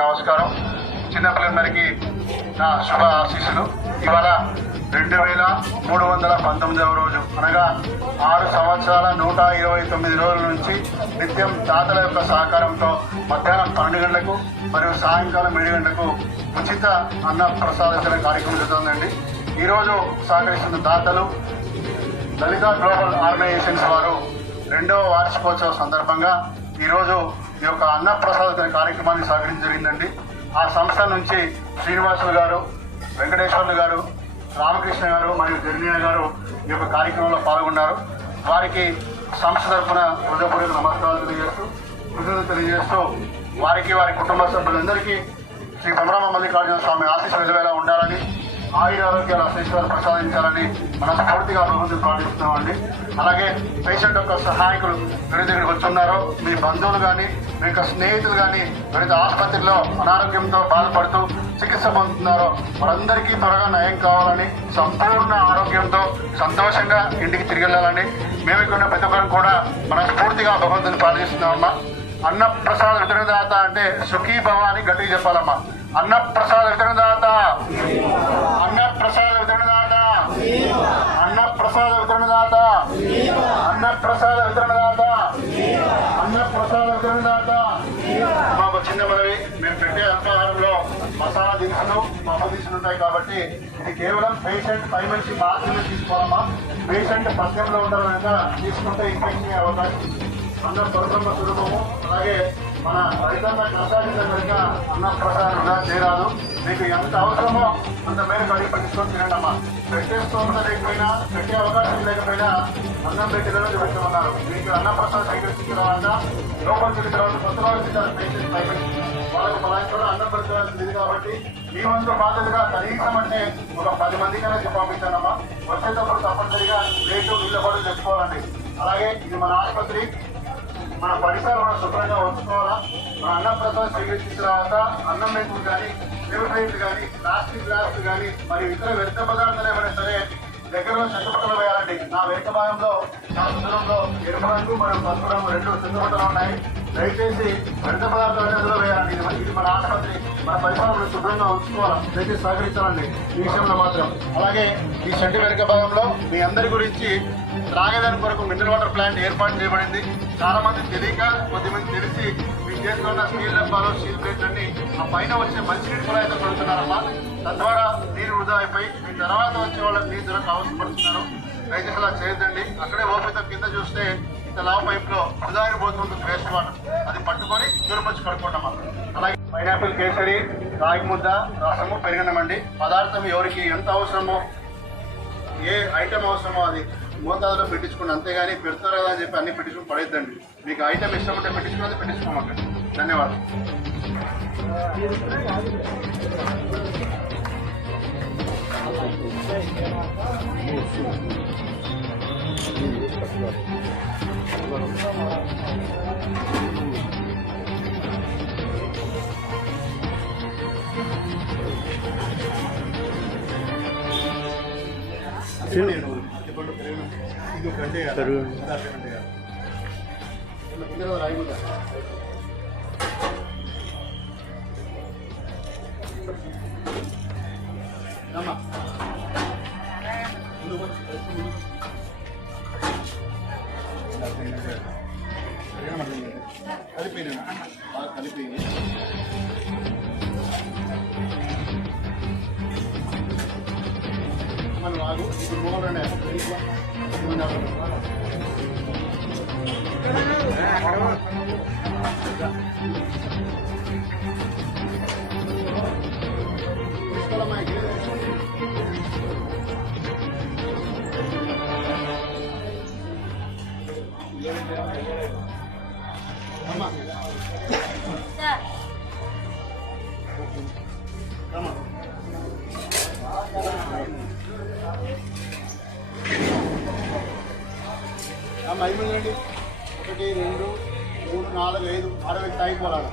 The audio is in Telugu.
నమస్కారం. చిన్నపిల్లలందరికీ నా శుభ ఆశీస్సులు. ఇవాళ 2319వ రోజు, అనగా 6 సంవత్సరాల 129 రోజుల నుంచి నిత్యం దాతల యొక్క సహకారంతో మధ్యాహ్నం 12 గంటలకు మరియు సాయంకాలం 7 గంటలకు ఉచిత అన్న ప్రసాదించిన కార్యక్రమం జరుగుతుందండి. ఈరోజు సహకరిస్తున్న దాతలు లలిత గ్లోబల్ ఆర్గనైజేషన్స్ వారు 2వ వార్షికోత్సవ సందర్భంగా ఈరోజు ఈ యొక్క అన్నప్రసాద కార్యక్రమాన్ని సహకరించడం జరిగిందండి. ఆ సంస్థ నుంచి శ్రీనివాసులు గారు, వెంకటేశ్వర్లు గారు, రామకృష్ణ గారు మరియు జర్నీయ గారు ఈ యొక్క కార్యక్రమంలో పాల్గొన్నారు. వారికి సంస్థ తరఫున హృదయపూర్వక నమస్కారాలు తెలియజేస్తూ కృతజ్ఞతలు తెలియజేస్తూ వారికి వారి కుటుంబ సభ్యులందరికీ శ్రీ బ్రహ్మ మల్లికార్జున స్వామి ఆశీస్సులు నిలవేలా ఉండాలని, ఆయురారోగ్యాల ఆశీస్సులు ప్రసాదించాలని మనస్ఫూర్తిగా భగవంతుడు ప్రార్థిస్తున్నామండి. అలాగే పేషెంట్ యొక్క సహాయకులు ఎవరైతే ఇక్కడికి వచ్చున్నారో, మీ బంధువులు కానీ మీ యొక్క స్నేహితులు కానీ ఎవరైతే ఆసుపత్రిలో అనారోగ్యంతో బాధపడుతూ చికిత్స పొందుతున్నారో వారందరికీ త్వరగా నయం కావాలని, సంపూర్ణ ఆరోగ్యంతో సంతోషంగా ఇంటికి తిరిగి వెళ్ళాలని మేము ఇక్కడ ప్రతి ఒక్కరు కూడా మనస్ఫూర్తిగా భగవంతుని ప్రార్థిస్తున్నామమ్మా. అన్నప్రసాద వితరణదాత అంటే సుఖీ భవ అని గట్టిగా చెప్పాలమ్మా. అన్నప్రసాద వితరణదాత, అన్నప్రసాద వితరణదాత, అన్నప్రసాద వితరణదాత, అన్నప్రసాద వితరణదాత, అన్నప్రసాద వితరణదాత. మాకు చిన్న మనవి, మేము పెట్టే అల్పాహారంలో మసాలా దినుసులు, పప్పు దినుసులు ఉంటాయి కాబట్టి ఇది కేవలం పేషెంట్ పై నుంచి మాత్రమే తీసుకోవాలమ్మా. పేషెంట్ పథ్యంలో ఉంటారు కనుక తీసుకుంటే ఇన్ఫెక్షన్ అయ్యే అవకాశం. అందరూ పరబ్రహ్మ స్వరూపము. అలాగే మన రైతాంగ కష్టాలు కనుక అన్నప్రసాదంగా చేయరాదు. మీకు ఎంత అవసరమో అంత మేరకు అడిగి పట్టించుకొని తినండమ్మా. పెట్టేసుకోవడం లేకపోయినా, పెట్టే అవకాశం లేకపోయినా అన్నం పెట్టేదని చూపించమన్నారు. మీకు అన్నప్రసాదం స్వీకరించిన తర్వాత లోపలికి వెళ్ళిన తర్వాత కొత్త వాళ్ళు తింటారు పేషెంట్ పై వాళ్ళకి పలాంటి కూడా అన్నం పెట్టాల్సింది కాబట్టి మీ వంతు బాధ్యతగా కనీసం అంటే ఒక 10 మందికైనా పంపించానమ్మా. వచ్చేటప్పుడు తప్పనిసరిగా రేటు నీళ్ళ కూడా తెచ్చుకోవాలండి. అలాగే ఇది మన ఆసుపత్రి, మన పరిసరాలు మనం శుభ్రంగా ఉంచుకోవాలా. మన అన్నప్రసాదం స్వీకరించిన తర్వాత అన్నం మేకులు కానీ, ప్లేట్లు కానీ, ప్లాస్టిక్ గ్లాసులు కానీ మరి ఇతర వ్యర్థ పదార్థాలు ఏమైనా సరే దగ్గరలో చెత్తపట్టలు వేయాలండి. నా వెనుక భాగంలో చాలా దూరంలో ఎరుపు రంగు మరియు పసుపు రంగు 2 చెత్తపట్టలు ఉన్నాయి. దయచేసి వ్యర్థ పదార్థాలు అందులో వేయాలండి. ఇది మన ఆసుపత్రి, మన పరిసరాలను శుభ్రంగా ఉంచుకోవాలి. దయచేసి సహకరించాలండి ఈ విషయంలో మాత్రం. అలాగే ఈ షెడ్ వెనుక భాగంలో మీ అందరి గురించి త్రాగేదాని కొరకు మినరల్ వాటర్ ప్లాంట్ ఏర్పాటు చేయబడింది. చాలా మంది తెలియక, కొద్దిమంది తెలిసి మీ చేతిలో ఉన్న స్టీల్ డబ్బాలు, స్టీల్ ప్లేట్లన్నీ ఆ పైన వచ్చే మంచినీటి కుళాయితో పడుతున్నారమ్మా. తద్వారా నీరు వృధా అయిపోయి మీ తర్వాత వచ్చే వాళ్ళకి నీరు దొరక అవసరపడుతున్నారు. దయచేసి అలా చేయొద్దండి. అక్కడే ఓపిక కింద చూస్తే ఇంత లావు పైపులో వృధాయిని పోతుంటుంది వేస్ట్ వాటర్. అది పట్టుకొని దూరపచ్చి కడుక్కోండమ్మా. అలాగే పైనాపిల్ కేసరి, రాగి ముద్ద, రసము, పెరిగినమండి. పదార్థం ఎవరికి ఎంత అవసరమో, ఏ ఐటమ్ అవసరమో అది మోతాదులో పెట్టించుకోండి. అంతేగాని పెడతారు కదా అని చెప్పి అన్ని పెట్టించుకుని పడేద్దండి. మీకు ఐటమ్ ఇష్టం ఉంటే పెట్టించుకున్నది పెట్టించుకోమండి. ధన్యవాదాలు. ఇది కంటే కలిపినా బాగా కలిపి మనం ఆగు. ఇప్పుడు మూలండి అయిపోయిందండి. 1 2 3 4 5 6 వ్యక్తి అయిపోవాలి.